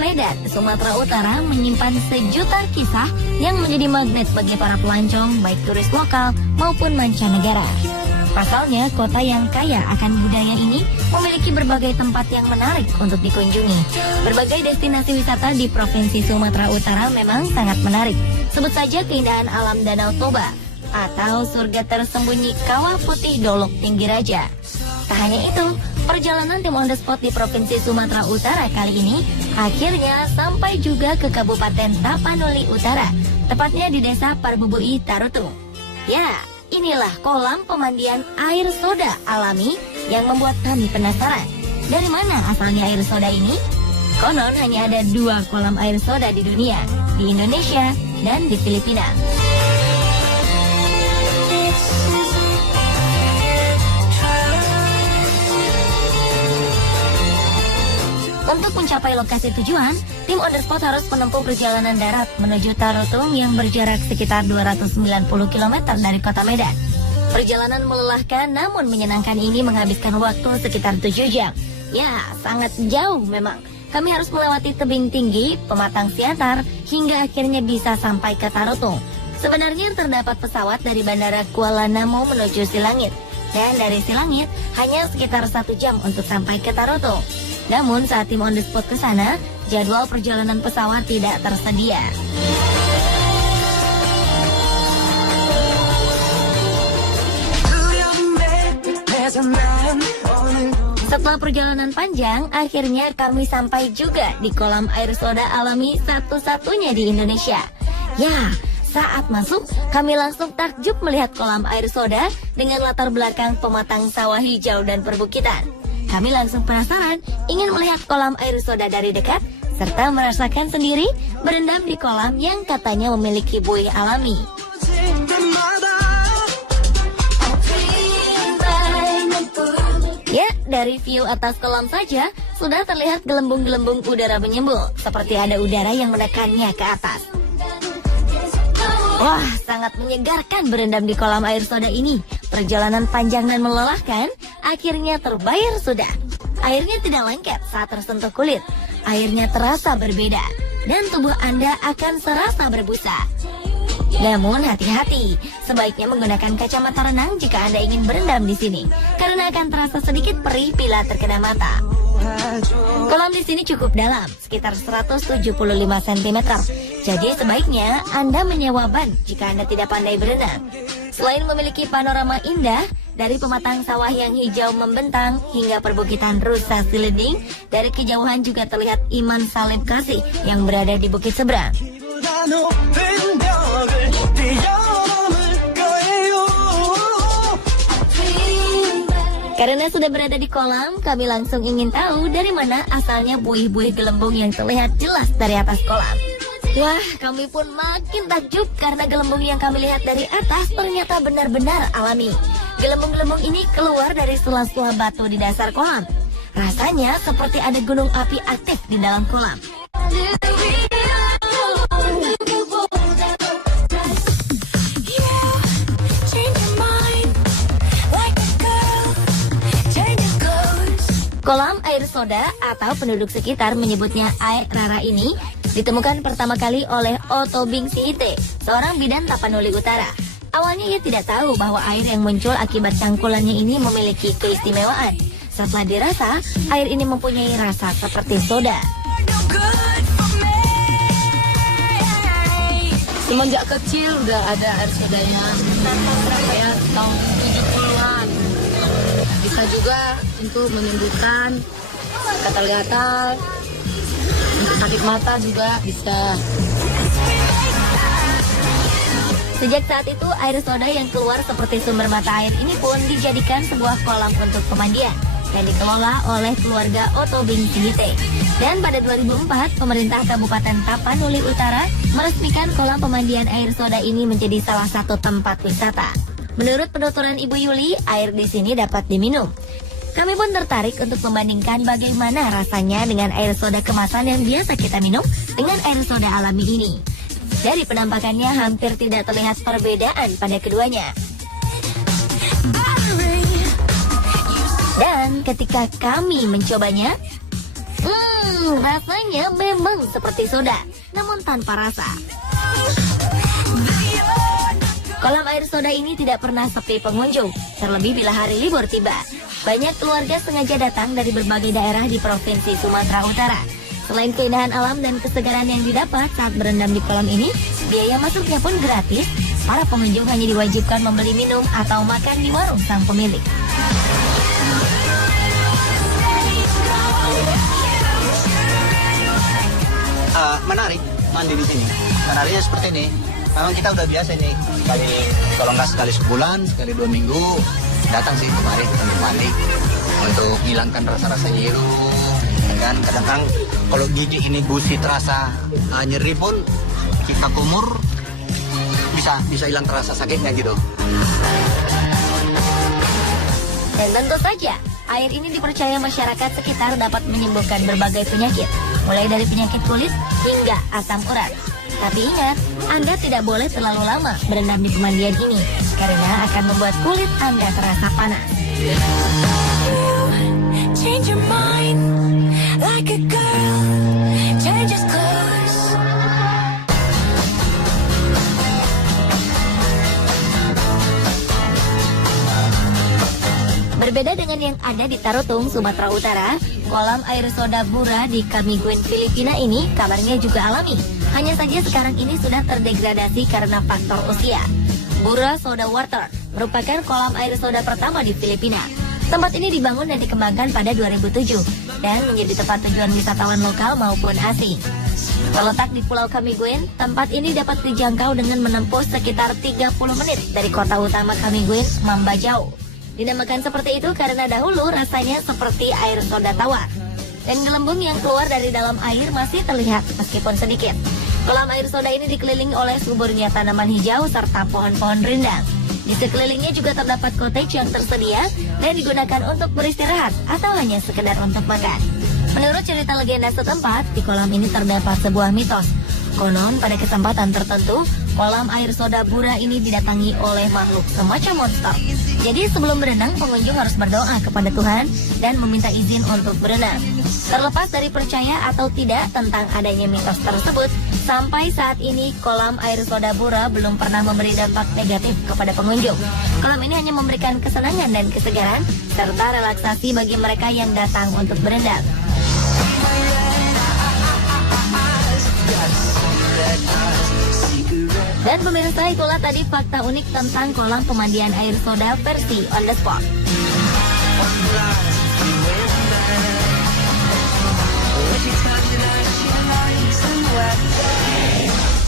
Medan, Sumatera Utara menyimpan sejuta kisah yang menjadi magnet bagi para pelancong, baik turis lokal maupun mancanegara. Pasalnya, kota yang kaya akan budaya ini memiliki berbagai tempat yang menarik untuk dikunjungi. Berbagai destinasi wisata di Provinsi Sumatera Utara memang sangat menarik. Sebut saja keindahan alam Danau Toba atau surga tersembunyi Kawah Putih Dolok Tinggi Raja. Tak hanya itu, perjalanan tim on the spot di Provinsi Sumatera Utara kali ini akhirnya sampai juga ke Kabupaten Tapanuli Utara, tepatnya di Desa Parbubui, Tarutung. Ya, inilah kolam pemandian air soda alami yang membuat kami penasaran. Dari mana asalnya air soda ini? Konon hanya ada 2 kolam air soda di dunia, di Indonesia dan di Filipina. Untuk mencapai lokasi tujuan, tim on the spot harus menempuh perjalanan darat menuju Tarutung yang berjarak sekitar 290 km dari kota Medan. Perjalanan melelahkan namun menyenangkan ini menghabiskan waktu sekitar 7 jam. Ya, sangat jauh memang. Kami harus melewati tebing tinggi, pematang siantar, hingga akhirnya bisa sampai ke Tarutung. Sebenarnya terdapat pesawat dari Bandara Kuala Namu menuju Silangit. Dan dari Silangit hanya sekitar 1 jam untuk sampai ke Tarutung. Namun saat tim on the spot ke sana, jadwal perjalanan pesawat tidak tersedia. Setelah perjalanan panjang, akhirnya kami sampai juga di kolam air soda alami satu-satunya di Indonesia. Ya, saat masuk, kami langsung takjub melihat kolam air soda dengan latar belakang pematang sawah hijau dan perbukitan. Kami langsung penasaran, ingin melihat kolam air soda dari dekat, serta merasakan sendiri berendam di kolam yang katanya memiliki buih alami. Ya, dari view atas kolam saja, sudah terlihat gelembung-gelembung udara menyembul, seperti ada udara yang menekannya ke atas. Wah, sangat menyegarkan berendam di kolam air soda ini. Perjalanan panjang dan melelahkan akhirnya terbayar sudah. Airnya tidak lengket saat tersentuh kulit. Airnya terasa berbeda dan tubuh Anda akan serasa berbusa. Namun hati-hati, sebaiknya menggunakan kacamata renang jika Anda ingin berendam di sini, karena akan terasa sedikit perih bila terkena mata. Kolam di sini cukup dalam, sekitar 175 cm. Jadi sebaiknya Anda menyewa ban jika Anda tidak pandai berenang. Selain memiliki panorama indah, dari pematang sawah yang hijau membentang hingga perbukitan Rusa Sileding, dari kejauhan juga terlihat Iman Salim Kasih yang berada di bukit seberang. Karena sudah berada di kolam, kami langsung ingin tahu dari mana asalnya buih-buih gelembung yang terlihat jelas dari atas kolam. Wah, kami pun makin takjub karena gelembung yang kami lihat dari atas ternyata benar-benar alami. Gelembung-gelembung ini keluar dari sela-sela batu di dasar kolam. Rasanya seperti ada gunung api aktif di dalam kolam. Kolam air soda atau penduduk sekitar menyebutnya air rara ini ditemukan pertama kali oleh Otobing Sihite, seorang bidan Tapanuli Utara. Awalnya ia tidak tahu bahwa air yang muncul akibat cangkulannya ini memiliki keistimewaan. Setelah dirasa, air ini mempunyai rasa seperti soda. Semenjak kecil udah ada air sodanya, ya tahun 70-an. Bisa juga untuk menyembuhkan gatal-gatal, untuk sakit mata juga bisa. Sejak saat itu, air soda yang keluar seperti sumber mata air ini pun dijadikan sebuah kolam untuk pemandian yang dikelola oleh keluarga Otobing Sihite. Dan pada 2004, pemerintah Kabupaten Tapanuli Utara meresmikan kolam pemandian air soda ini menjadi salah satu tempat wisata. Menurut penuturan Ibu Yuli, air di sini dapat diminum. Kami pun tertarik untuk membandingkan bagaimana rasanya dengan air soda kemasan yang biasa kita minum dengan air soda alami ini. Dari penampakannya hampir tidak terlihat perbedaan pada keduanya. Dan ketika kami mencobanya, Rasanya memang seperti soda, namun tanpa rasa. Kolam air soda ini tidak pernah sepi pengunjung, terlebih bila hari libur tiba. Banyak keluarga sengaja datang dari berbagai daerah di Provinsi Sumatera Utara. Selain keindahan alam dan kesegaran yang didapat saat berendam di kolam ini, biaya masuknya pun gratis. Para pengunjung hanya diwajibkan membeli minum atau makan di warung sang pemilik. Menarik mandi di sini. Menariknya seperti ini. Memang kita udah biasa nih, kalau nggak sekali sebulan, sekali 2 minggu datang sih kemari untuk mandi, untuk hilangkan rasa-rasa nyiru. Dan kadang-kadang kalau gigi ini gusi terasa nyeri pun kita kumur bisa hilang terasa sakitnya gitu. Dan tentu saja, air ini dipercaya masyarakat sekitar dapat menyembuhkan berbagai penyakit, mulai dari penyakit kulit hingga asam urat. Tapi ingat, Anda tidak boleh terlalu lama berendam di pemandian ini, karena akan membuat kulit Anda terasa panas. Change your mind like a girl, changes clothes. Berbeda dengan yang ada di Tarutung, Sumatera Utara, kolam air soda Bura di Camiguin, Filipina ini kabarnya juga alami. Hanya saja sekarang ini sudah terdegradasi karena faktor usia. Bura Soda Water merupakan kolam air soda pertama di Filipina. Tempat ini dibangun dan dikembangkan pada 2007 dan menjadi tempat tujuan wisatawan lokal maupun asing. Terletak di Pulau Camiguin, tempat ini dapat dijangkau dengan menempuh sekitar 30 menit dari kota utama Camiguin, Mambajao. Dinamakan seperti itu karena dahulu rasanya seperti air soda tawar. Dan gelembung yang keluar dari dalam air masih terlihat meskipun sedikit. Kolam air soda ini dikelilingi oleh suburnya tanaman hijau serta pohon-pohon rindang. Di sekelilingnya juga terdapat cottage yang tersedia dan digunakan untuk beristirahat atau hanya sekedar untuk makan. Menurut cerita legenda setempat, di kolam ini terdapat sebuah mitos. Konon pada kesempatan tertentu, kolam air soda Bura ini didatangi oleh makhluk semacam monster. Jadi sebelum berenang, pengunjung harus berdoa kepada Tuhan dan meminta izin untuk berenang. Terlepas dari percaya atau tidak tentang adanya mitos tersebut, sampai saat ini kolam air soda Bura belum pernah memberi dampak negatif kepada pengunjung. Kolam ini hanya memberikan kesenangan dan kesegaran, serta relaksasi bagi mereka yang datang untuk berendam. Dan pemirsa, itulah tadi fakta unik tentang kolam pemandian air soda versi on the spot.